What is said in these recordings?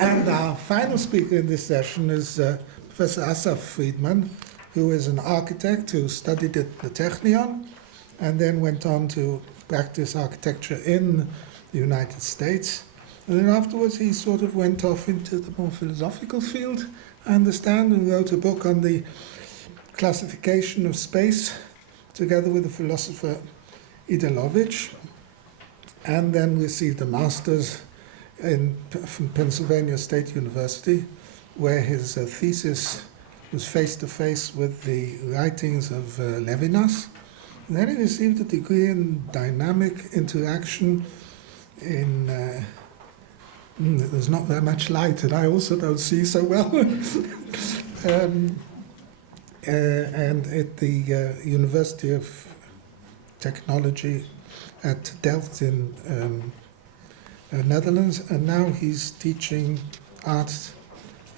And our final speaker in this session is Professor Asaf Friedman, who is an architect who studied at the Technion and then went on to practice architecture in the United States. And then afterwards he sort of went off into the more philosophical field, I understand, and wrote a book on the classification of space together with the philosopher Idelovich, and then received a master's from Pennsylvania State University, where his thesis was face-to-face with the writings of Levinas. And then he received a degree in dynamic interaction in... there's not very much light, and I also don't see so well. And at the University of Technology at Delft in Netherlands, and now he's teaching art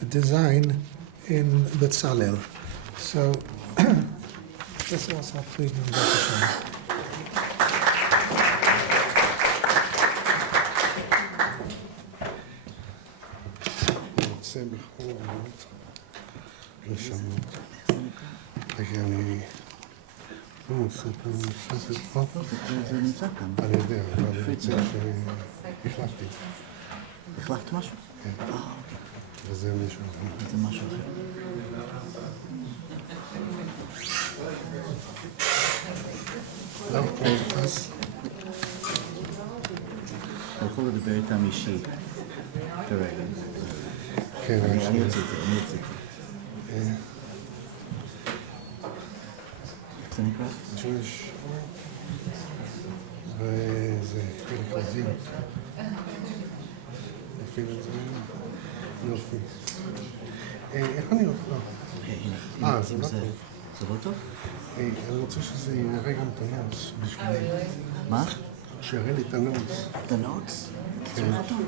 design in Bezalel. So, this is Asaf Friedman. זה נמצא כאן. אני יודע, אבל אני רוצה שהחלפתי. החלפת משהו? כן. וזה מישהו אחר. זה משהו אחר. לא, הוא תפס. אתה יכול לדבר איתם אישי. כרגע. כן, אני אוציא את זה, אני אוציא את זה. איך זה נקרא? Jewish וזה פילקוזים. נפיל את זה. יופי. איך אני עושה? זה לא טוב. זה לא טוב? אני רוצה שזה יראה גם את הנוץ בשבילי. מה? שיראה לי את הנוץ. את הנוץ? זה לא טוב.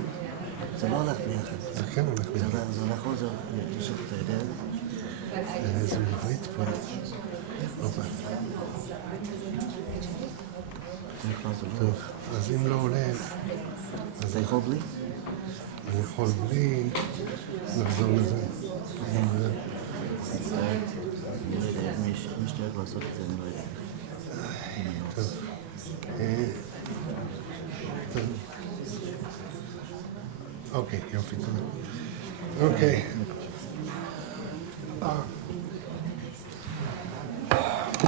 זה לא הולך ביחד. זה כן הולך ביחד. זה הולך או זה... אתה יודע? זה בעברית פה. טוב, אז אם לא עולה... אתה יכול בלי? אני יכול בלי... נחזור לזה. אני לא יודע, מי שתוהג לעשות את זה, אני לא יודע. טוב. טוב. אוקיי, יופי, תודה. אוקיי.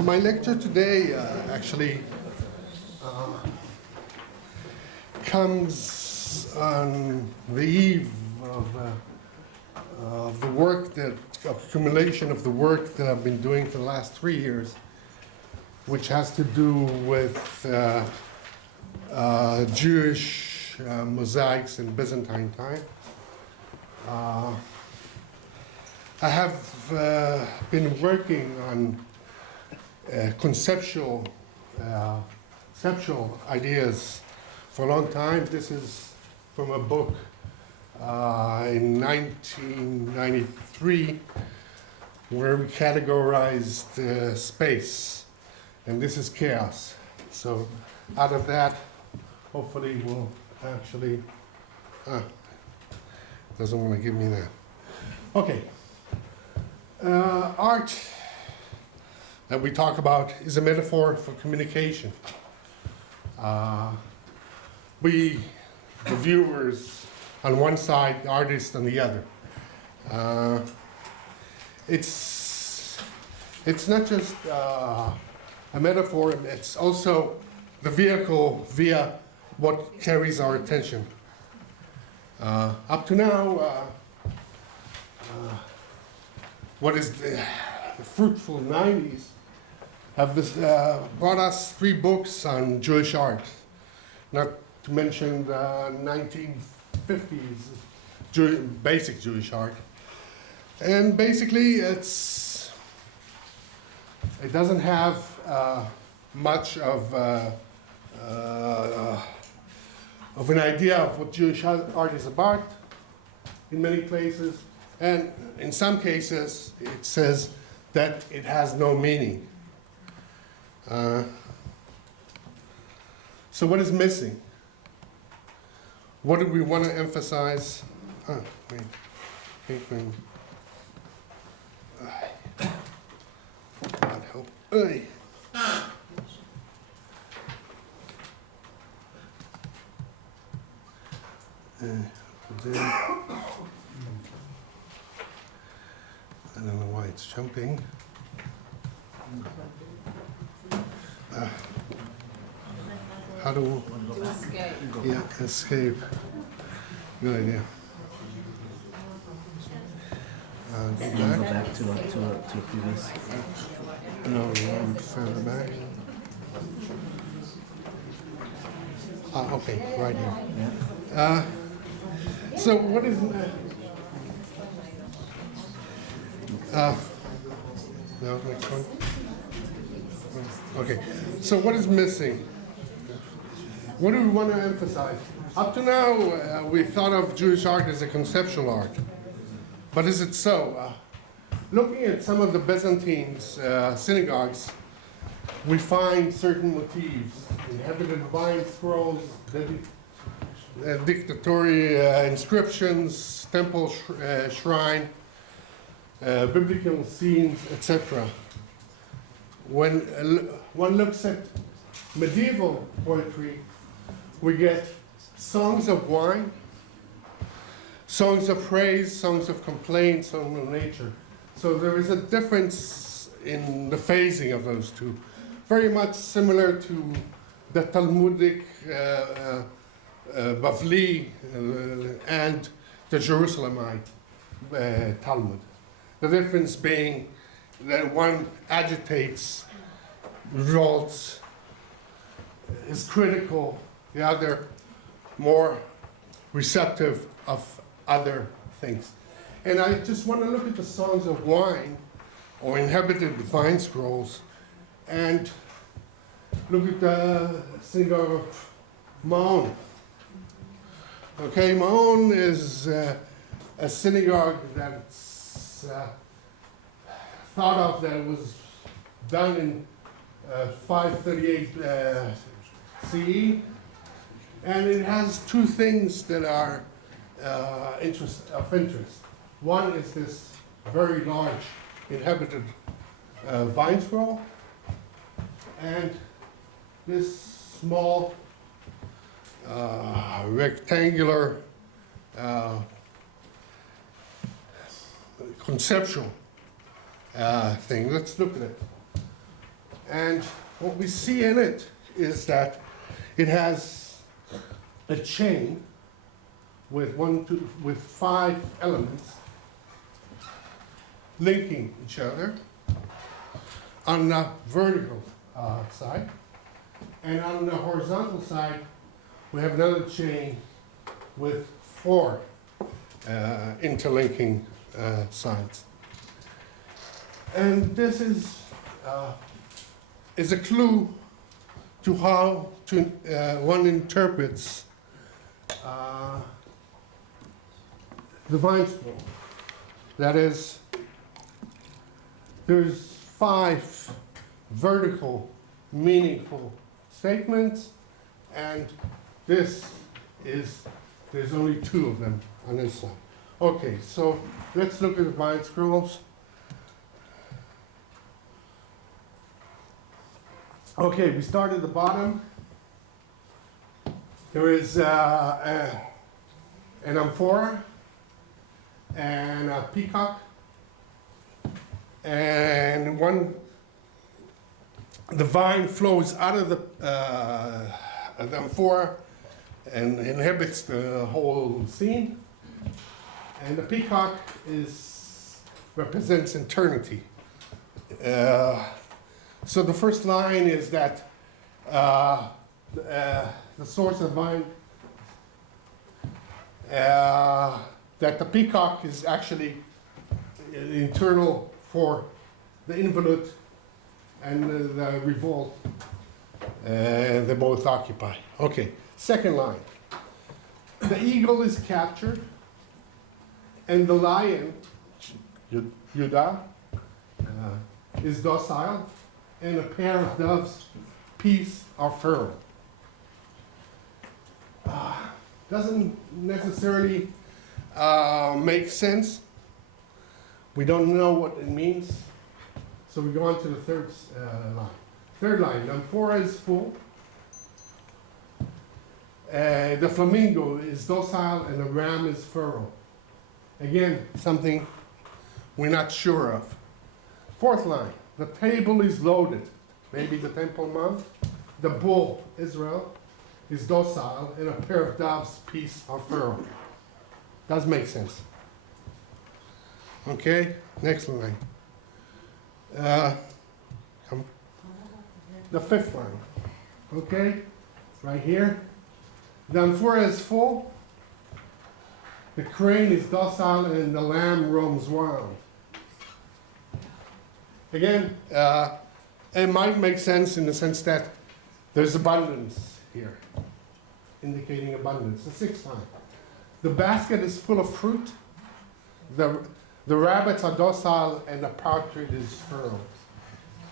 My lecture today actually comes on the eve of the work that, accumulation of the work that I've been doing for the last 3 years, which has to do with Jewish mosaics in Byzantine time. I have been working on conceptual ideas for a long time. This is from a book in 1993 where we categorized space, and this is chaos. So out of that, hopefully we'll actually, doesn't want to give me that. Okay, art that we talk about is a metaphor for communication. We, the viewers, on one side, the artist on the other. It's not just a metaphor, it's also the vehicle via what carries our attention. Up to now, what is the fruitful 90s have brought us 3 books on Jewish art, not to mention the 1950s basic Jewish art. And basically it doesn't have much of an idea of what Jewish art is about in many places, and in some cases it says that it has no meaning. So what is missing? What do we want to emphasize? wait. Friedman. God help. Ay. Then, I don't know why it's jumping. How do Escape. yeah, escape? Good idea. Go Go back. back to a previous. No, one further back. Okay, right here. Yeah. So what is no, next one. Okay, so what is missing? What do we want to emphasize? Up to now, we thought of Jewish art as a conceptual art. But is it so? Looking at some of the Byzantine synagogues, we find certain motifs, inhabited vine scrolls, dictatory inscriptions, temple shrine, biblical scenes, etc. When one looks at medieval poetry, we get songs of wine, songs of praise, songs of complaint, songs of nature. So there is a difference in the phasing of those two, very much similar to the Talmudic Bavli and the Jerusalemite Talmud. The difference being that one agitates, revolts, is critical, the other more receptive of other things. And I just want to look at the songs of wine or inhabited vine scrolls and look at the synagogue of Maon. Okay, Maon is a synagogue that's thought of that it was done in 538 CE, and it has two things that are of interest. One is this very large inhabited vine scroll, and this small rectangular conceptual thing. Let's look at it. And what we see in it is that it has a chain with with 5 elements linking each other on the vertical side, and on the horizontal side we have another chain with 4 interlinking sides. And this is a clue to how one interprets the vine scroll. That is, there's 5 vertical, meaningful statements, and there's only 2 of them on this side. Okay, so let's look at the vine scrolls. Okay, we start at the bottom. There is an amphora and a peacock, and the vine flows out of the amphora and inhabits the whole scene, and the peacock represents eternity. So the first line is that the source of vine, that the peacock is actually internal for the involute and the revolt. They both occupy. Okay, second line. The eagle is captured, and the lion, Judah, is docile, and a pair of doves, peace, are firm. Doesn't necessarily make sense. We don't know what it means. So we go on to the third line. Third line, the amphora is full. The flamingo is docile and the ram is feral. Again, something we're not sure of. Fourth line, the table is loaded. Maybe the Temple Mount. The bull, Israel, is docile and a pair of doves, peace, are feral. Does make sense. Okay, next line. The fifth line. Okay, right here. The amphora is full. The crane is docile and the lamb roams wild. Again, it might make sense in the sense that there's abundance here, indicating abundance. The sixth line. The basket is full of fruit. The rabbits are docile and the partridge is feral.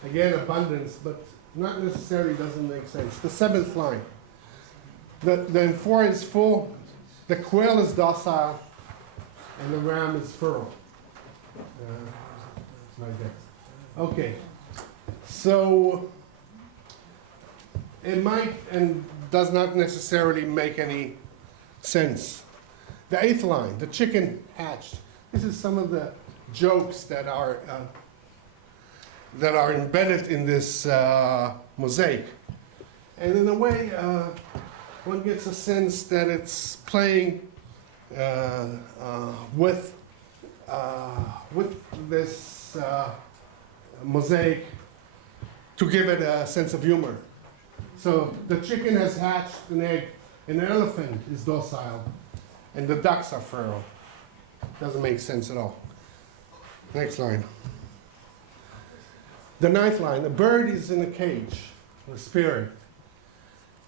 Again, abundance, but not necessarily doesn't make sense. The seventh line. The amphora is full. The quail is docile and the ram is feral. Like that. Okay. So it might and does not necessarily make any sense. The eighth line, the chicken hatched. This is some of the jokes that are embedded in this mosaic. And in a way, one gets a sense that it's playing with this mosaic to give it a sense of humor. So the chicken has hatched an egg, and an elephant is docile, and the ducks are feral. Doesn't make sense at all. Next line. The ninth line, the bird is in a cage, the spirit.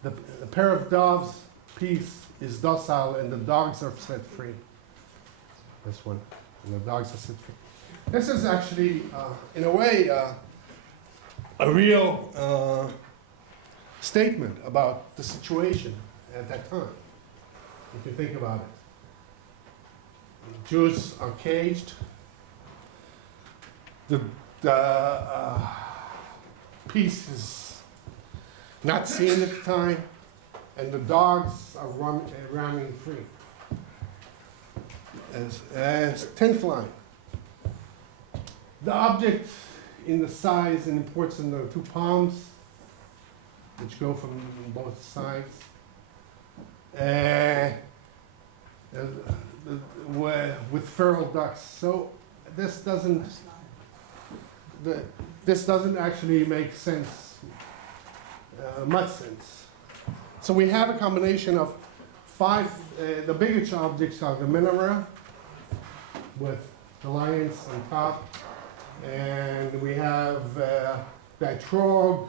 The pair of doves, peace, is docile, and the dogs are set free. This one, and the dogs are set free. This is actually, in a way, a real statement about the situation at that time, if you think about it. Jews are caged. The peace is not seen at the time, and the dogs are roaming free. As 10th line. The object in the size and importance in the two palms, which go from both sides. With feral ducks. So this doesn't actually make sense, much sense. So we have a combination of five. The biggest objects are the menorah with the lions on top, and we have the etrog,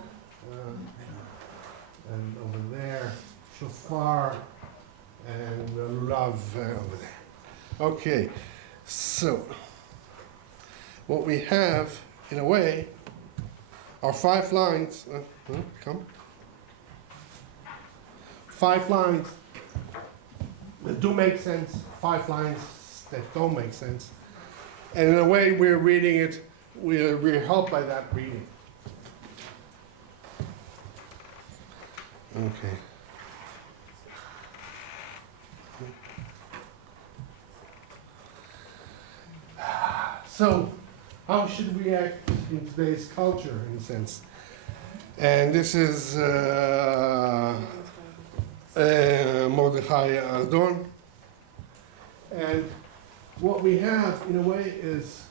and over there, shofar, and the lulav over there. Okay, so what we have, in a way, are 5 lines. Come. 5 lines that do make sense, 5 lines that don't make sense. And in a way, we're reading it, we're helped by that reading. Okay. So, how should we act in today's culture, in a sense? And this is Mordechai Ardon. And what we have, in a way, is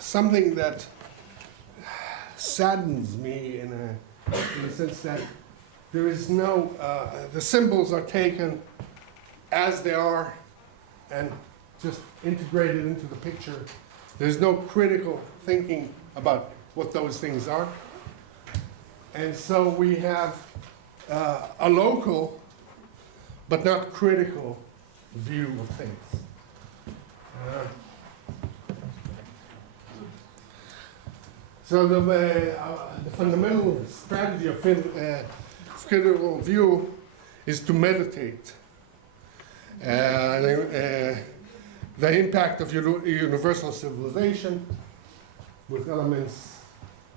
something that saddens me in the sense that there is no, the symbols are taken as they are and just integrated into the picture. There's no critical thinking about what those things are. And so we have a local, but not critical, view of things. So the fundamental strategy of critical view is to meditate the impact of universal civilization with elements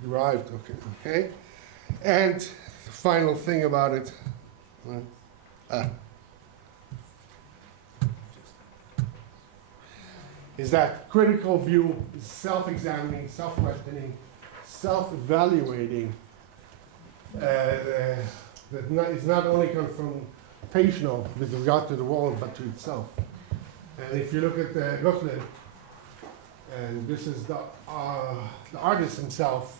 derived, okay? And the final thing about it, is that critical view is self-examining, self-questioning, self-evaluating, that is not only confrontational with regard to the world, but to itself. And if you look at Gottlieb, and this is the artist himself,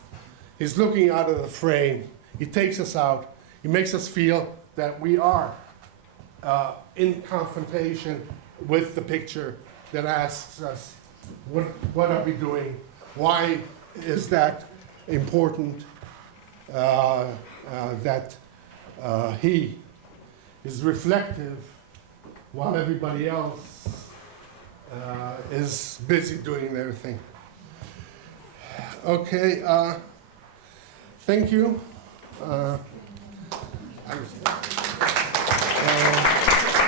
he's looking out of the frame, he takes us out, he makes us feel that we are in confrontation with the picture that asks us, what are we doing? Why is that important that he is reflective while everybody else is busy doing their thing? Okay, thank you.